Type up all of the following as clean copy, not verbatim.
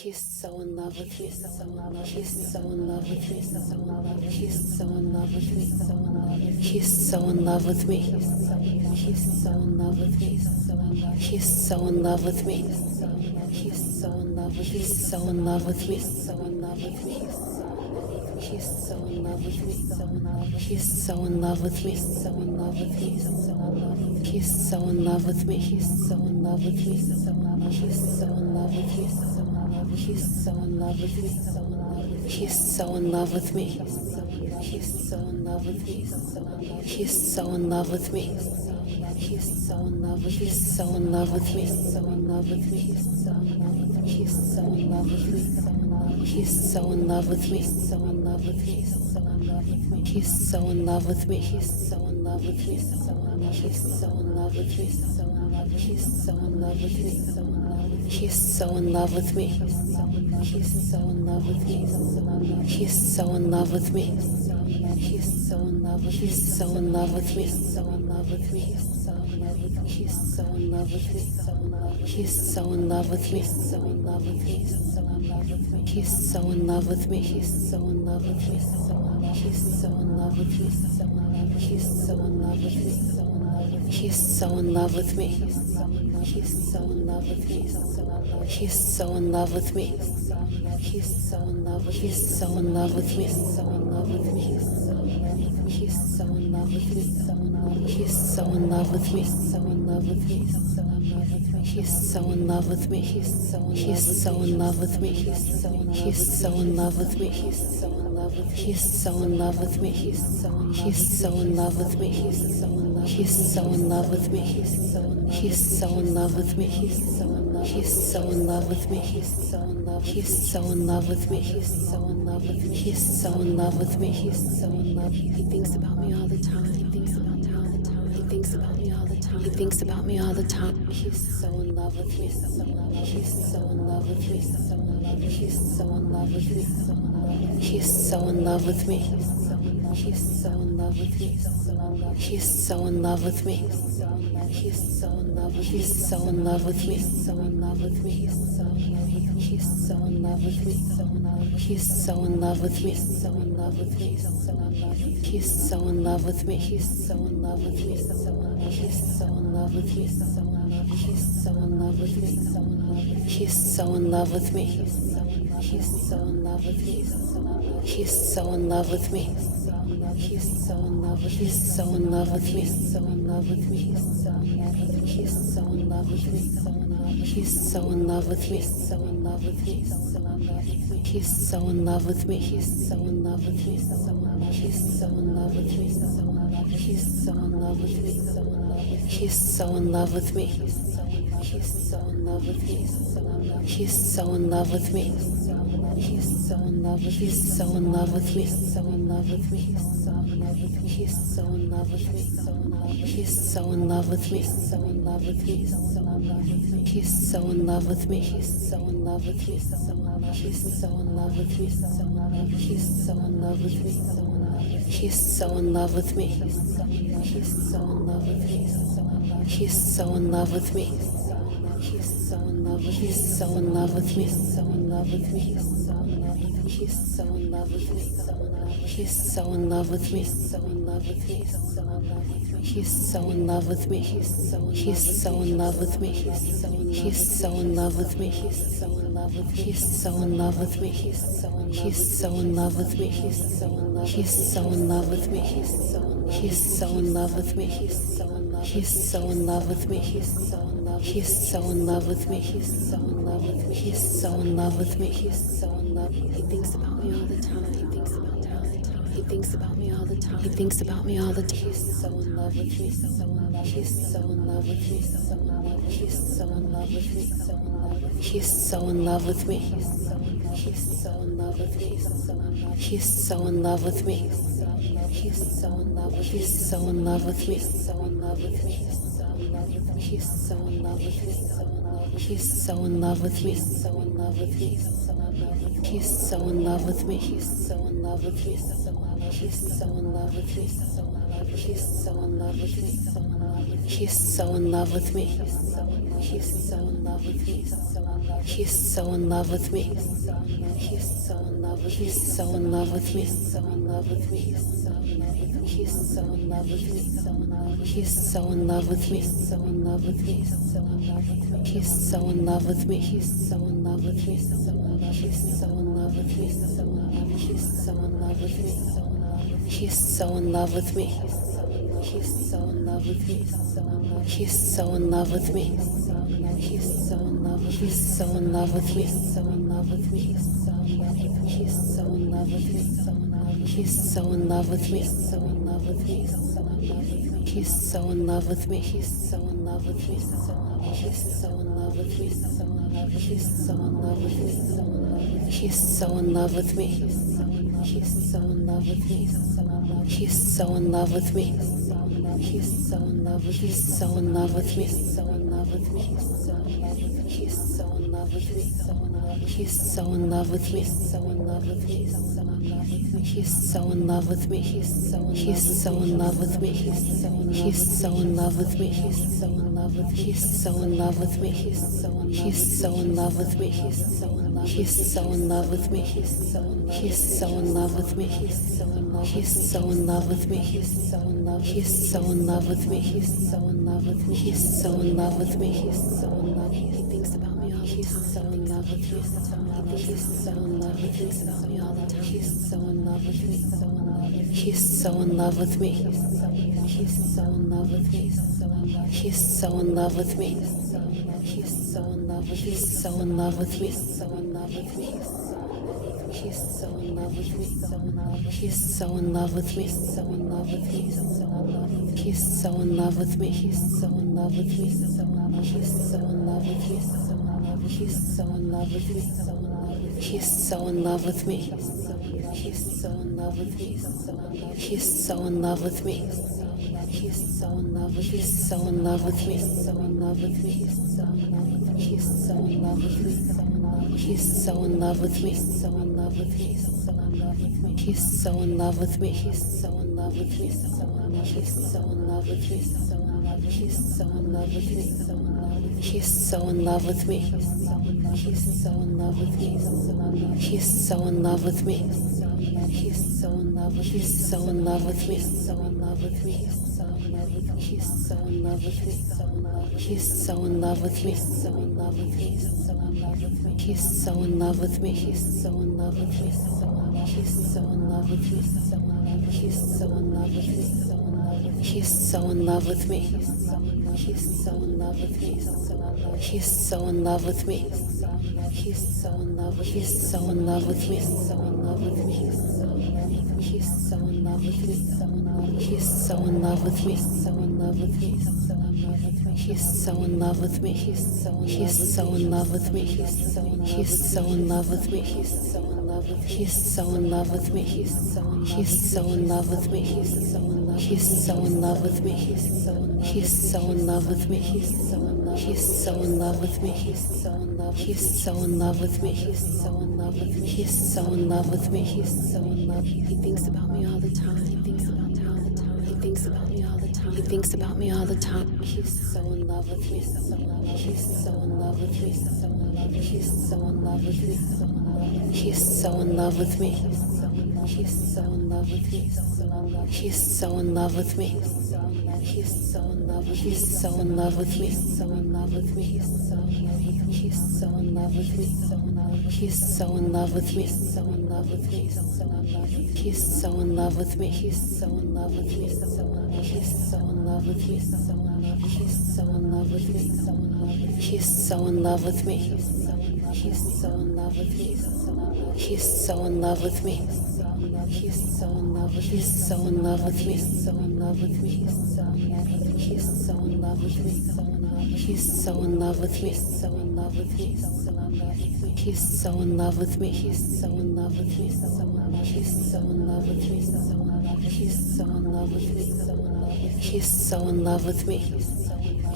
He's so in love with me. He's so in love with me. He's so in love with me. He's so in love with me. He's so in love with me. He's so in love with me. He's so in love with me. He's so in love with me. So in love with me. He's so in love with me. He's so in love with me. So in love with me. He's so in love with me. He's so in love with me. He's so in love with me. He's so in love with me. He's so in love with me. He's so in love with me. He's so in love with me. He's so in love with me. He's so in love with me. So in love with me. He's so in love with me. He's so in love with me. So in love with me. He's so in love with me. He's so in love with me. He's so in love with me. He's so in love with me. He's so in love with me. He's so in love with me. He's so in love with me. He's so in love with me. He's so in love with me. So in love with me. He's so in love with me. He's so in love with me. So in love with me. He's so in love with me. He's so in love with me. He's so in love with me. He's so in love with me. He's so in love with me. He's so in love with me. He's so in love with me. He's so in love with me. He's so in love with me. So in love with me. He's so in love with me. He's so in love with me. So in love with me. He's so in love with me. He's so in love with me. He's so in love with me. He's so in love with me. He's so in love with me. He's so in love with me. He's so in love with me. He's so in love with me. He's so in love with me. He's so in love with me. He's so in love with me. He's so in love with me. He's so in love. He thinks about me all the time. He thinks about me all the time. He thinks about me all the time. He thinks about me all the time. He's so in love with me. He's so in love with me. He's so in love with me. He's so in love with me. He's so in love with me. He's so in love with me. He's so in love with me. He's so in love with me. So in love with me. He's so in love with me. He's so in love with me. So in love with me. He's so in love with me. He's so in love with me. He's so in love with me. He's so in love with me. He's so in love with me. He's so in love with me. He's so in love with me. He's so in love with me. He's so in love with me. So in love with me. He's so in love with me. He's so in love with me. So in love with me. He's so in love with me. He's so in love with me. He's so in love with me. He's so in love with me. He's so in love with me. He's so in love with me. He's so in love with me. He's so in love with me. He's so in love with me. So in love with me. He's so in love with me. He's so in love with me. So in love with me. He's so in love with me. He's so in love with me. He's so in love with me. He's so in love with me. He's so in love with me. He's so in love with me. He's so in love with me. He's so in love with me. He's so in love with me. So in love with me. He's so in love with me. He's so in love with me. So in love with me. He's so in love with me. He's so in love with me. He's so in love with me. He's so in love with me. He's so in love with me. He's so in love with me. He's so in love with me. He's so in love with me. He's so in love with me. He's so in love with me. He's so in love with me. He's so in love with me. He's so in love. He thinks about me all the time. He thinks about me all the time. He thinks about me all the time. He thinks about me all the time. He's so in love with me. He's so in love with me. He's so in love with me. He's so in love with me. He's so in love with me. He's so in love with me. He's so in love with me. He's so in love with me. So in love with me. He's so in love with me. He's so in love with me. So in love with me. He's so in love with me. He's so in love with me. He's so in love with me. He's so in love with me. He's so in love with me. He's so in love with me. He's so in love with me. He's so in love with me. He's so in love with me. So in love with me. He's so in love with me. He's so in love with me. So in love with me. He's so in love with me. He's so in love with me. He's so in love with me. He's so in love with me. He's so in love with me. He's so in love with me. He's so in love with me. He's so in love with me. He's so in love with me. So in love with me. He's so in love with me. He's so in love with me. So in love with me. He's so in love with me. He's so in love with me. He's so in love with me. He's so in love with me. He's so in love with me. He's so in love with me. He's so in love with me. He's so in love with me. He's so in love with me. So in love with me. He's so in love with me. He's so in love with me. So in love with me. He's so in love with me. He's so in love with me. He's so in love with me. He's so in love with me. He's so in love with me. He's so in love with me. He's so in love with me. He's so in love with me. He's so in love with me. He's so in love. He's so in love with me. He's so in love with me. He's so in love with me. He's so in love. He thinks about me all the time. He's so in love with me. He's so in love with me. He's about me all the time. He's so in love with me. He's so in love with me. He's so in love with me. He's so in love with me. He's so in love with me. He's so in love with me. So in love with me. He's so in love with me. He's so in love with me. So in love with me. He's so in love with me. He's so in love with me. He's so in love with me. He's so in love with me. He's so in love with me. He's so in love with me. He's so in love with me. He's so in love with me. He's so in love with me. So in love with me. He's so in love with me. He's so in love with me. So in love with me. He's so in love with me. He's so in love with me. He's so in love with me. He's so in love with me. He's so in love with me. He's so in love with me. He's so in love with me. He's so in love with me. He's so in love with me. So in love with me. He's so in love with me. He's so in love with me. So in love with me. He's so in love with me. He's so in love with me. He's so in love with me. He's so in love with me. He's so in love with me. He's so in love with me. He's so in love with me. He's so in love with me. He's so in love with me. So in love with me. He's so in love with me. He's so in love with me. So in love with me. He's so in love with me. He's so in love with me. He's so in love with me. He's so in love with me. He's so in love with me. He's so in love with me. He's so in love with me. He's so in love with me. He's so in love with me. He's so in love with me. He's so in love with me. He's so in love with me. He's so in love. He thinks about me all the time. He thinks about me all the time. He thinks about me all the time. He thinks about me all the time. He's so in love with me. He's so in love with me. He's so in love with me. He's so in love with me. He's so in love with me. He's so in love with me. He's so in love with me. He's so in love with me. So in love with me. He's so in love with me. He's so in love with me. So in love with me. He's so in love with me. He's so in love with me. He's so in love with me. He's so in love with me. He's so in love with me. He's so in love with me. He's so in love with me. He's so in love with me. He's so in love with me. So in love with me. He's so in love with me. He's so in love with me. So in love with me. He's so in love with me. He's so in love with me. He's so in love with me. He's so in love with me. He's so in love with me.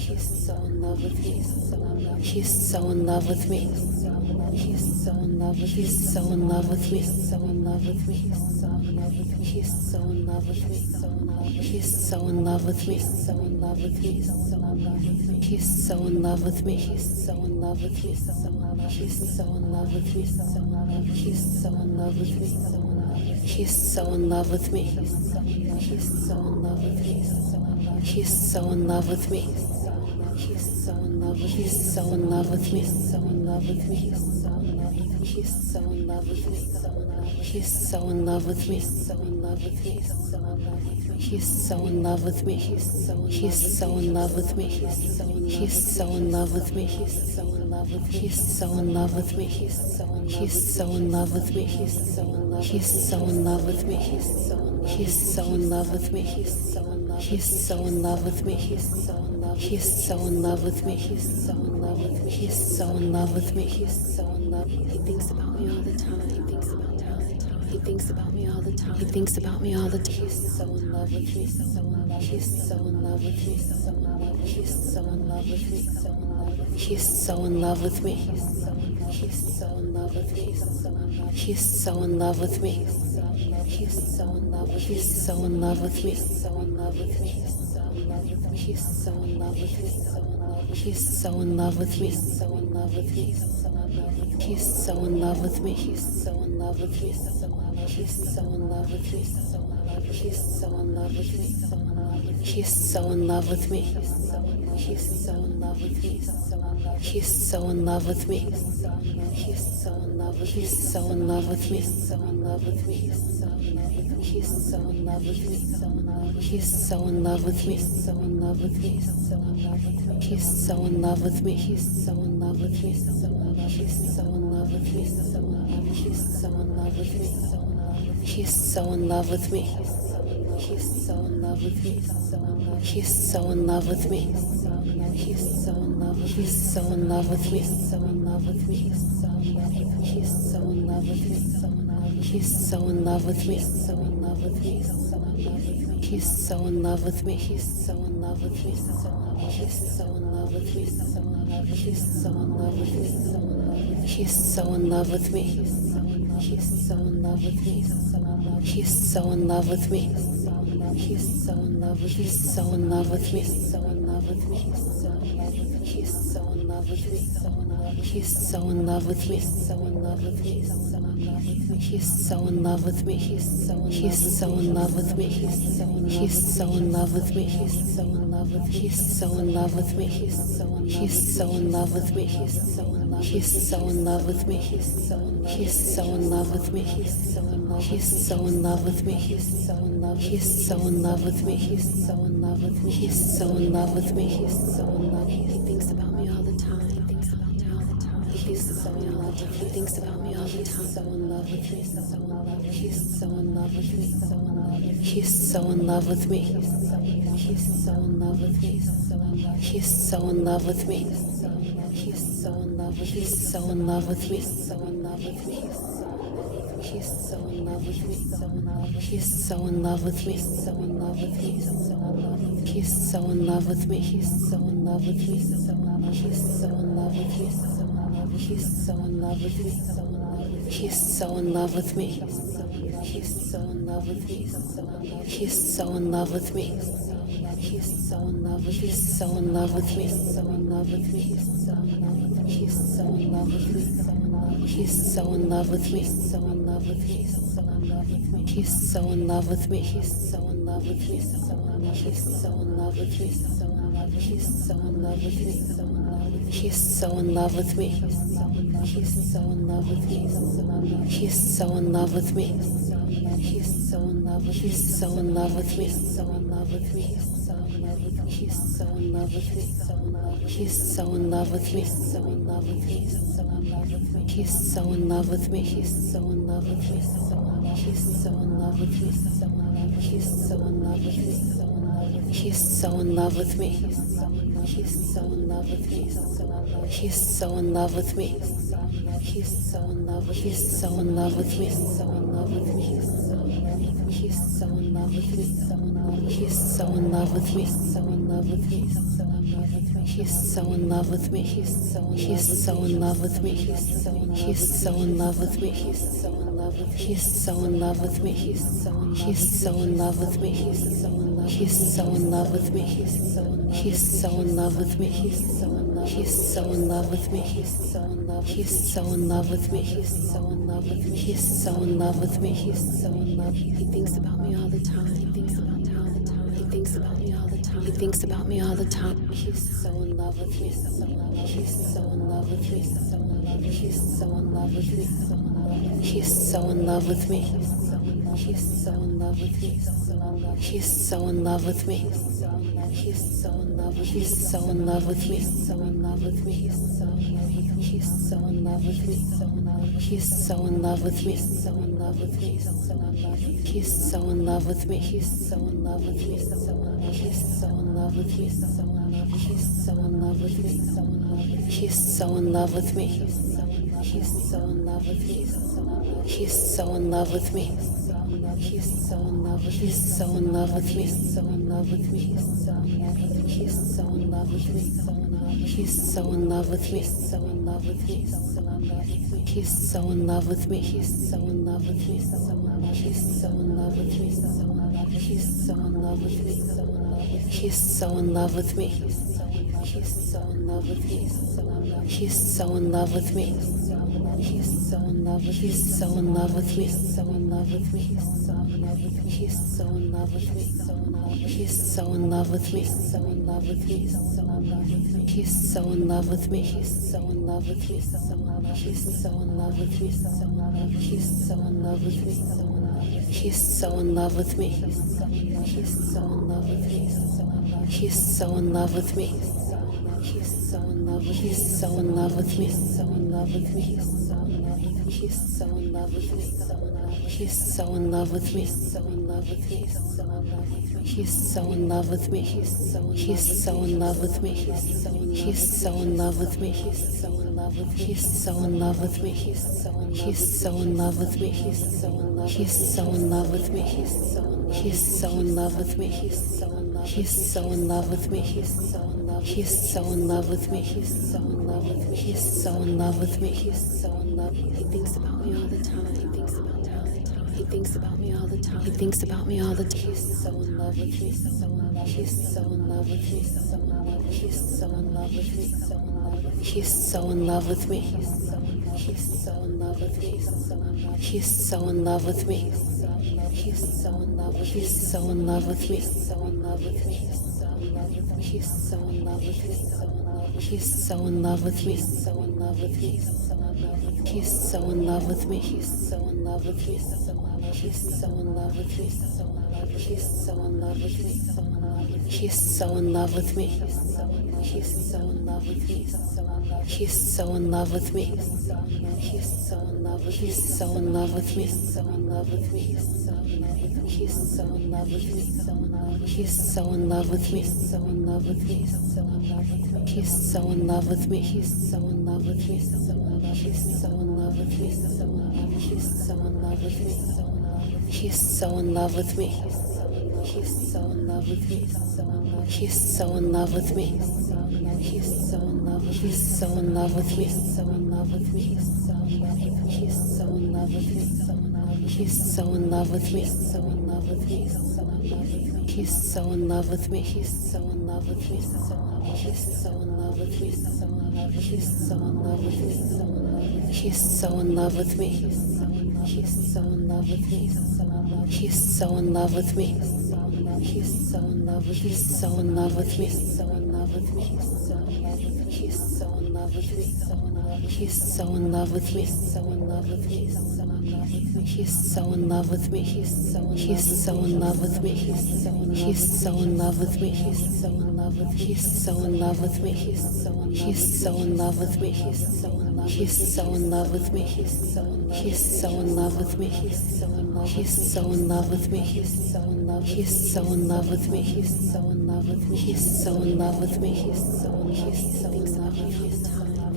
He's so in love with me. He's so in love with me. He's so in love with me. He's so in love with me. So in love with me. He's so in love with me. He's so in love with me. So in love with me. He's so in love with me. He's so in love with me. He's so in love with me. He's so in love with me. He's so in love with me. He's so in love with me. He's so in love with me. He's so in love with me. He's so in love with me. So in love with me. He's so in love with me. He's so in love with me. So in love with me. He's so in love with me. He's so in love with me. He's so in love with me. He's so in love with me. He's so in love with me. He's so in love with me. He's so in love with me. He's so in love with me. He's so in love with me. He's so in love with me. He's so in love with me. He's so in love with me. He's so in love. He thinks about me all the time. He thinks about me all the time. He thinks about me all the time. He thinks about me all the time. He's so in love with me. He's so in love with me. He's so in love with me. He's so in love with me. He's so in love with me. He's so in love with me. He's so in love with me. He's so in love with me. So in love with me. He's so in love with me. He's so in love with me. So in love with me. He's so in love with me. He's so in love with me. He's so in love with me. He's so in love with me. He's so in love with me. He's so in love with me. He's so in love with me. He's so in love with me. He's so in love with me. So in love with me. He's so in love with me. He's so in love with me. So in love with me. He's so in love with me. He's so in love with me. He's so in love with me. He's so in love with me. He's so in love with me. He's so in love with me. He's so in love with me. He's so in love with me. He's so in love with me. So in love with me. He's so in love with me. He's so in love with me. So in love with me. He's so in love with me. He's so in love with me. He's so in love with me. He's so in love with me. He's so in love with me. He's so in love with me. He's so in love with me. He's so in love with me. He's so in love with me. So in love with me. He's so in love with me. He's so in love with me. So in love with me. He's so in love with me. He's so in love with me. He's so in love with me. He's so in love with me. He's so in love with me. He's so in love with me. He's so in love with me. He's so in love with me. He's so in love with me. He's so in love. He's so in love with me. He's so in love with me. He's so in love with me. He's so in love. He thinks about me all the time. He thinks about me all the time. He thinks about me all the time. He thinks about me all the time. So in love with me. He's so in love with me. He's so in love with me. He's so in love with me. He's so in love with me. He's so in love with me. He's so in love with me. So in love with me. He's so in love with me. He's so in love with me. So in love with me. He's so in love with me. He's so in love with me. He's so in love with me. He's so in love with me. He's so in love with me. He's so in love with me. He's so in love with me. He's so in love with me. He's so in love with me. So in love with me. He's so in love with me. He's so in love with me. So in love with me. He's so in love with me. He's so in love with me. He's so in love with me. He's so in love with me. He's so in love with me. He's so in love with me. He's so in love with me. He's so in love with me. He's so in love with me. So in love with me. He's so in love with me. He's so in love with me. So in love with me. He's so in love with me. He's so in love with me. He's so in love with me. He's so in love with me. He's so in love with me. He's so in love with me. He's so in love with me. He's so in love with me. He's so in love with me. So in love with me. He's so in love with me. He's so in love with me. So in love with me. He's so in love with me. He's so in love with me. He's so in love with me. He's so in love with me. He's so in love with me. He's so in love with me. He's so in love with me. He's so in love with me. He's so in love with me. He's so in love. He's so in love with me. He's so in love with me. He's so in love with me. He's so in love. He thinks about me all the time. He thinks about me all the time. He thinks about me all the time. He thinks about me all the time. He's so in love with me. He's so in love with me. He's so in love with me. He's so in love with me. He's so in love with me. He's so in love with me. He's so in love with me. He's so in love with me. So in love with me. He's so in love with me. He's so in love with me. So in love with me. He's so in love with me. He's so in love with me. He's so in love with me. He's so in love with me. He's so in love with me. He's so in love with me. He's so in love with me. He's so in love with me. He's so in love with me. So in love with me. He's so in love with me. He's so in love with me. So in love with me. He's so in love with me. He's so in love with me. He's so in love with me. He's so in love with me. He's so in love with me. He's so in love with me. He's so in love with me. He's so in love with me. He's so in love with me. So in love with me. He's so in love with me. He's so in love with me. So in love with me. He's so in love with me. He's so in love with me. He's so in love with me. He's so in love with me. He's so in love with me. He's so in love with me. He's so in love with me. He's so in love with me. He's so in love with me. So in love with me. He's so in love with me. He's so in love with me. So in love with me. He's so in love with me. He's so in love with me. He's so in love with me. He's so in love with me. He's so in love with me. He's so in love with me. He's so in love. He's so in love with me. He's so in love with me. He's so in love. He's so in love with me. He's so in love. He's so in love with me. He's so in love with me. He's so in love with me. He's so in love. He thinks about me all the time. He thinks about me all the time. He thinks about me all the time. He thinks about me all the time. He's so in love with me. He's so in love with me. He's so in love with me. He's so in love with me. He's so in love with me. He's so in love with me. He's so in love with me. He's so in love with me. So in love with me. He's so in love with me. He's so in love with me. So in love with me. He's so in love with me. He's so in love with me. He's so in love with me. He's so in love with me. He's so in love with me. He's so in love with me. He's so in love with me. He's so in love with me. He's so in love with me. So in love with me. He's so in love with me. He's so in love with me. So in love with me. He's so in love with me. He's so in love with me. He's so in love with me. He's so in love with me. He's so in love with me. He's so in love with me. He's so in love with me. He's so in love with me. He's so in love with me. So in love with me. He's so in love with me. He's so in love with me. So in love with me. He's so in love with me. He's so in love with me. He's so in love with me. He's so in love with me. He's so in love with me. He's so in love with me. He's so in love with me. He's so in love with me. He's so in love with me. So in love with me. He's so in love with me. He's so in love with me. So in love with me. He's so in love with me. He's so in love with me. He's so in love with me. He's so in love with me. He's so in love with me. He's so in love with me. He's so in love with me. He's so in love with me. He's so in love with me. He's so in love. He's so in love with me. He's so in love. He's so in love with me. He's so in love with me. He's so in love with me. He's so in love with me. He's so in love with me.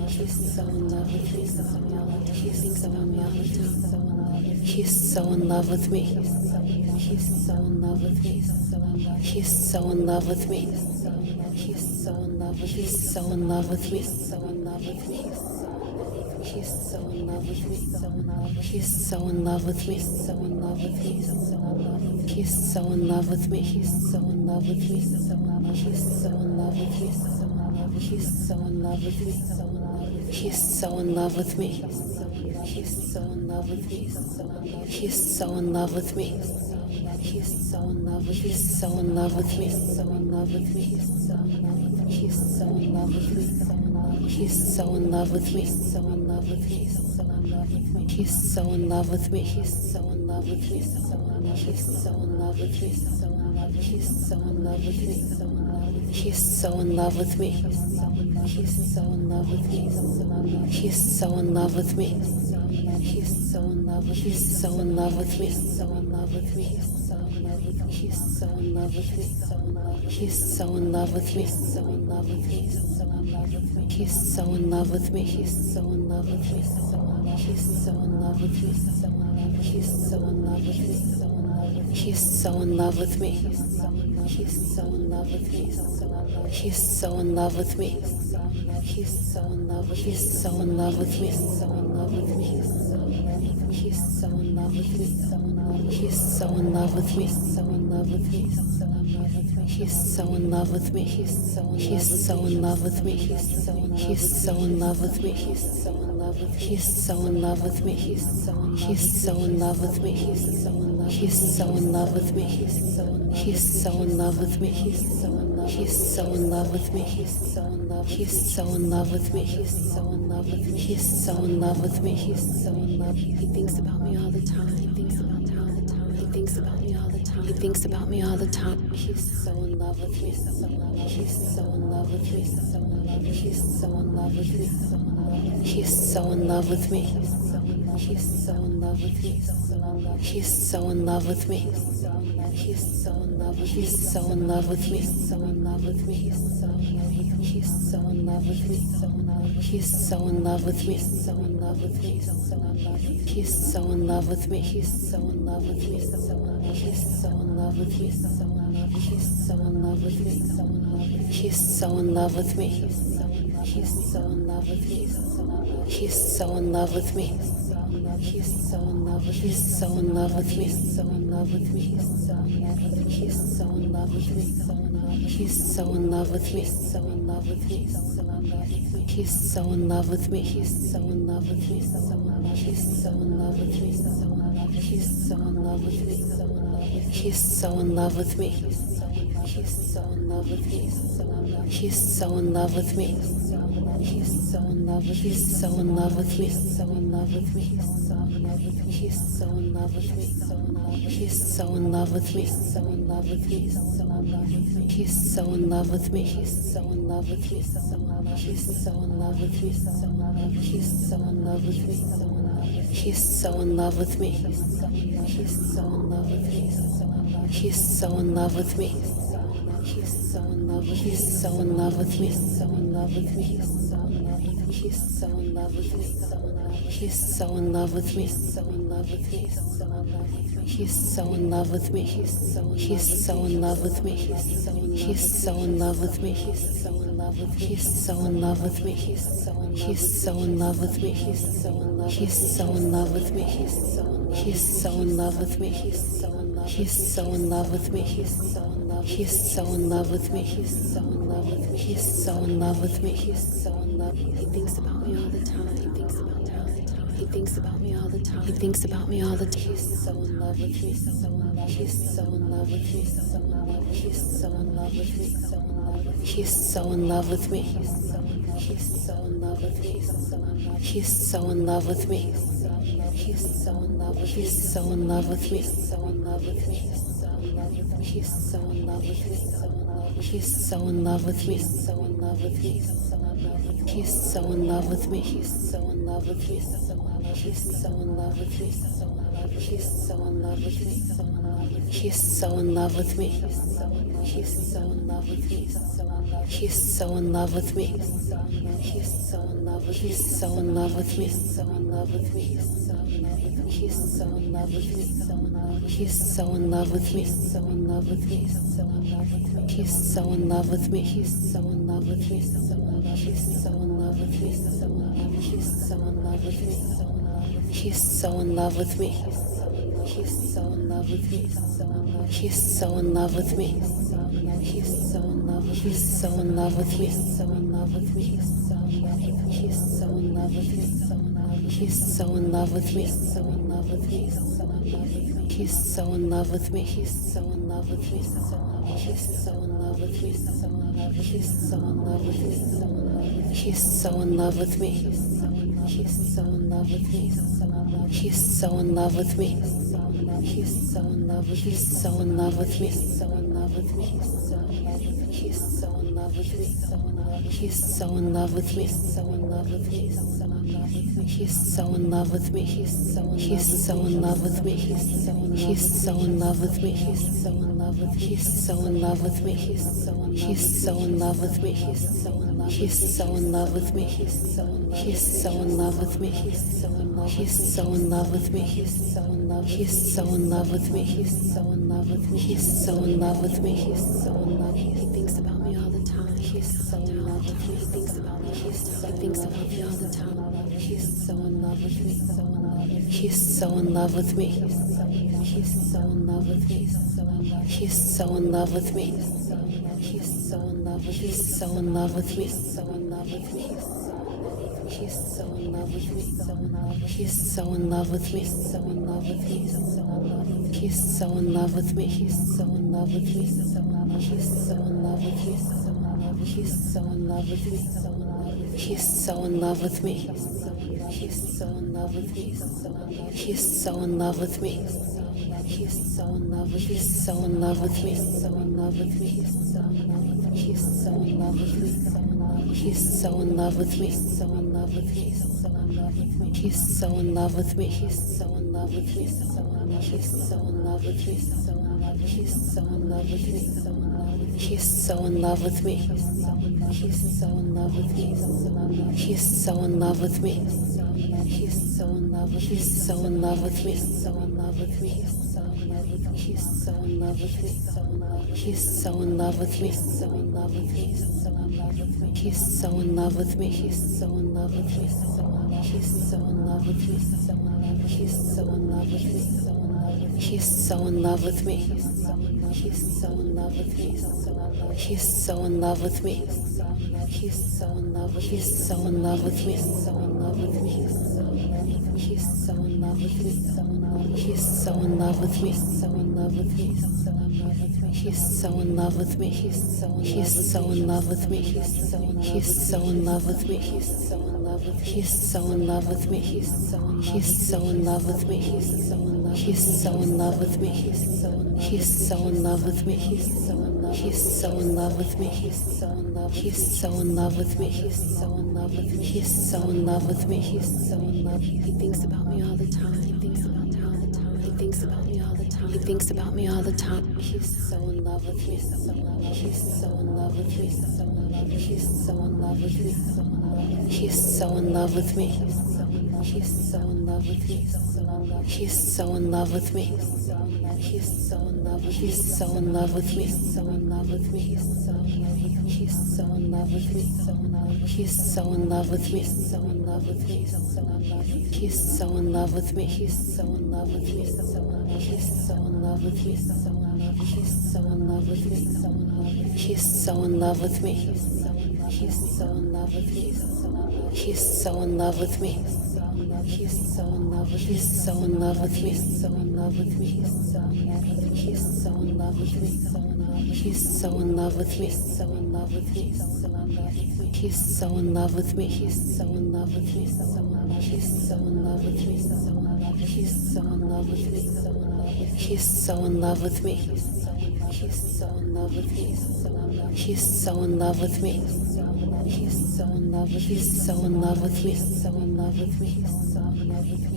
He's so in love with me. He thinks about me all the time. He's so in love with me. He's so in love with me. He's so in love with me. He's so in love with me. He's so in love with me. So in love with me. He's so in love with me. He's so in love with me. So in love with me. He's so in love with me. He's so in love with me. He's so in love with me. He's so in love with me. He's so in love with me. He's so in love with me. He's so in love with me. He's so in love with me. He's so in love with me. So in love with me. He's so in love with me. He's so in love with me. So in love with me. He's so in love with me. He's so in love with me. He's so in love with me. He's so in love with me. He's so in love with me. He's so in love with me. He's so in love with me. He's so in love with me. He's so in love with me. So in love with me. He's so in love with me. He's so in love with me. So in love with me. He's so in love with me. He's so in love with me. He's so in love with me. He's so in love with me. He's so in love with me. He's so in love with me. He's so in love with me. He's so in love with me. He's so in love with me. So in love with me. He's so in love with me. He's so in love with me. So in love with me. He's so in love with me. He's so in love with me. He's so in love with me. He's so in love with me. He's so in love with me. He's so in love with me. He's so in love with me. He's so in love with me. He's so in love with me. He's so in love with me. He's so in love with me. He's so in love with me. He's so in love. He thinks about me all the time. He thinks about me all the time. He thinks about me all the time. He thinks about me all the time. He's so in love with me. He's so in love with me. He's so in love with me. He's so in love with me. He's so in love with me. He's so in love with me. He's so in love with me. He's so in love with me. So in love with me. He's so in love with me. He's so in love with me. So in love with me. He's so in love with me. He's so in love with me. He's so in love with me. He's so in love with me. He's so in love with me. He's so in love with me. He's so in love with me. He's so in love with me. He's so in love with me. So in love with me. He's so in love with me. He's so in love with me. So in love with me. He's so in love with me. He's so in love with me. He's so in love with me. He's so in love with me. He's so in love with me. He's so in love with me. He's so in love with me. He's so in love with me. He's so in love with me. So in love with me. He's so in love with me. He's so in love with me. So in love with me. He's so in love with me. He's so in love with me. He's so in love with me. He's so in love with me. He's so in love with me. He's so in love with me. He's so in love with me. He's so in love with me. He's so in love with me. So in love with me. He's so in love with me. He's so in love with me. So in love with me. He's so in love with me. He's so in love with me. He's so in love with me. He's so in love with me. He's so in love with me. He's so in love with me. He's so in love with me. He's so in love with me. He's so in love with me. He's so in love with me. He's so in love with me. He's so in love with me. He's so in love with me. He's so in love. He thinks about me all the time. He thinks about me all the time. He thinks about me all the time. He thinks about me all the time. He's so in love with me. He's so in love with me. He's so in love with me. He's so in love with me. He's so in love with me. He's so in love with me. He's so in love with me. He's so in love with me. So in love with me. He's so in love with me. He's so in love with me. So in love with me. He's so in love with me. He's so in love with me. He's so in love with me. He's so in love with me. He's so in love with me. He's so in love with me. He's so in love with me. He's so in love with me. He's so in love with me. He's so in love with me. He's so in love with me. He's so in love with me. So in love with me. He's so in love with me. He's so in love with me. He's so in love with me. He's so in love with me. He's so in love with me. He's so in love with me. He's so in love with me. He's so in love. He's so in love with me. So in love with me. He's so in love with me. He's so in love with me. So in love with me. He's so in love with me. He's so in love with me. He's so in love with me. He's so in love with me. He's so in love with me. He's so in love with me. He's so in love with me. He's so in love with. He's so in love with me. So in love with me. He's so in love with me. He's so in love with me. So in love with me. He's so in love with me. He's so in love with me. He's so in love with me. He's so in love with me. He's so in love with me. He's so in love with me. He's so in love with me. He's so in love with me. He's so in love. He's so in love with me. He's so in love. He's so in love with me. He's so in love with me. He's so in love with me. He's so in love. He thinks about me all the time. He's so in love with me. He thinks about me. He thinks about me all the time. He's so in love with me. He's so in love with me. He's so in love with me. He's so in love with me. He's so in love with. He's so in love with me. So in love with me. He's so in love with me. He's so in love with me. So in love with me. He's so in love with me. He's so in love with me. He's so in love with me. He's so in love with me. He's so in love with me. He's so in love with me. He's so in love with me. He's so in love with. He's so in love with me. So in love with me. He's so in love with me. He's so in love with me. So in love with me. He's so in love with me. He's so in love with me. He's so in love with me. He's so in love with me. He's so in love with me. He's so in love with me. He's so in love with me. He's so in love with. He's so in love with me. So in love with me. He's so in love with me. He's so in love with me. So in love with me. He's so in love with me. He's so in love with me. He's so in love with me. He's so in love with me. He's so in love with me. He's so in love with me. He's so in love with me. He's so in love with. He's so in love with me. So in love with me. He's so in love with me. He's so in love with me. So in love with me. He's so in love with me. He's so in love with me. He's so in love with me. He's so in love with. He's so in love with me. He's so in love with me. He's so in love with me. He's so in love with me. He's so in love with me. He's so in love. He's so in love with me. He's so in love with me. He's so in love with me. He's so in love. He thinks about me all the time. He thinks about me all the time. He thinks about me all the time. He thinks about me all the time. He's so in love with me. He's so in love with me. He's so in love with me. He's so in love with me. He's so in love with me. He's so in love with me. He's so in love with. He's so in love with me. So in love with me. He's so in love with me. He's so in love with me. So in love with me. He's so in love with me. He's so in love with me. He's so in love with me. He's so in love with me. He's so in love with me. He's so in love with me. He's so in love with me. He's so in love with. He's so in love with me. So in love with me. He's so in love with me. He's so in love with me. So in love with me. He's so in love with me. He's so in love with me. He's so in love with me. He's so in love with me. He's so in love with me. He's so in love with me. He's so in love with me. He's so in love with. He's so in love with me. So in love with me.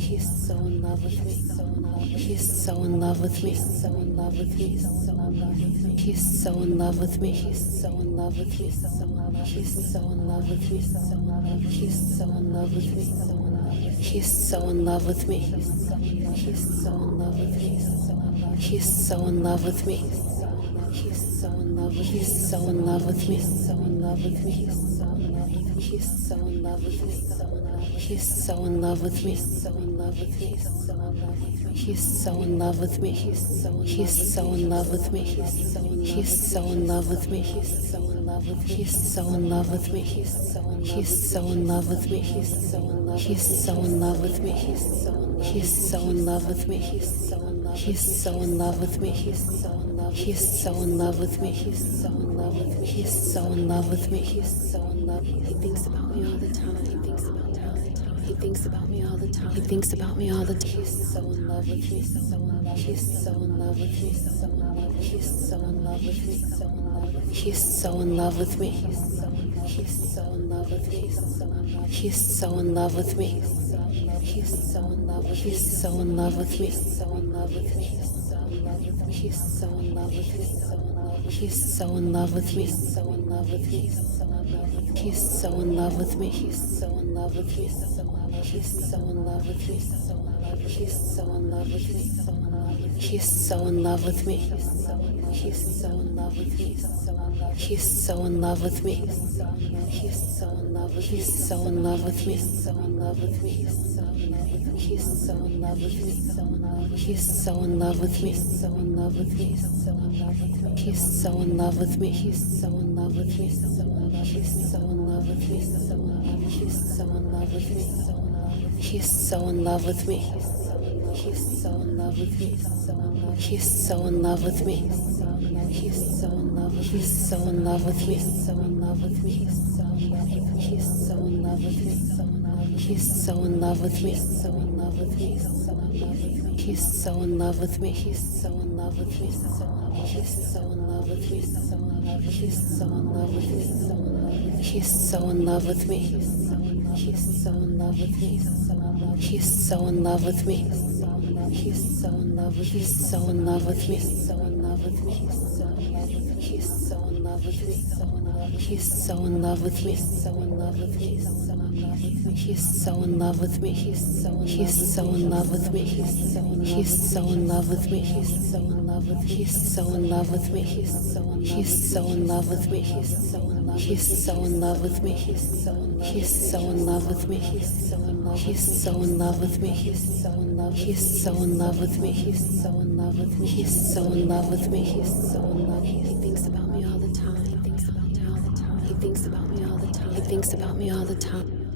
He's so in love with me. He's so in love with me. So in love with me. He's so in love with me. He's so in love with me. He's so in love with me. He's so in love with me. He's so in love with me. He's so in love with me. He's so in love with me. He's so in love with me. He's so in love with me. So in love with me. He's so in love with me. He's so in love with me. So in love with me. He's so in love with me. He's so in love with me. He's so in love with me. He's so in love with me. He's so in love with me. He's so in love with me. He's so in love with me. He's so in love with me. He's so in love with me. He's so in love with me. He's so in love with me. He's so in love with me. He's so in love. He thinks about me all the time. He thinks about me all the time. He thinks about me all the time. He thinks about me all the time. He's so in love with me. He's so in love with me. He's so in love with me. He's so in love with me. He's so in love with me. He's so in love with me. He's so in love with me. He's so in love with me. So in love with me. He's so in love with me. He's so in love with me. So in love with me. He's so in love with me. He's so in love with me. He's so in love with me. He's so in love with me. He's so in love with me. He's so in love with me. He's so in love with me. He's so in love with me. He's so in love with me. So in love with me. He's so in love with me. He's so in love with me. So in love with me. He's so in love with me. He's so in love with me. He's so in love with me. He's so in love with me. He's so in love with me. He's so in love with me. He's so in love with me. He's so in love with me. He's so in love with me. So in love with me. He's so in love with me. He's so in love with me. So in love with me. He's so in love with me. He's so in love with me. He's so in love with me. He's so in love with me. He's so in love with me. He's so in love with me. He's so in love with me. He's so in love with me. He's so in love with me. So in love with me. He's so in love with me. He's so in love with me. So in love with me. He's so in love with me. He's so in love with me. He's so in love with me. He's so in love with me. He's so in love with me. He's so in love with me. He's so in love with me. He's so in love with me. He's so in love with me. He's so in love. He's so in love with me. He's so in love with me. He's so in love with me. He's so in love. He thinks about me all the time. He thinks about me all the time. He thinks about me all the time. He thinks about me all the time.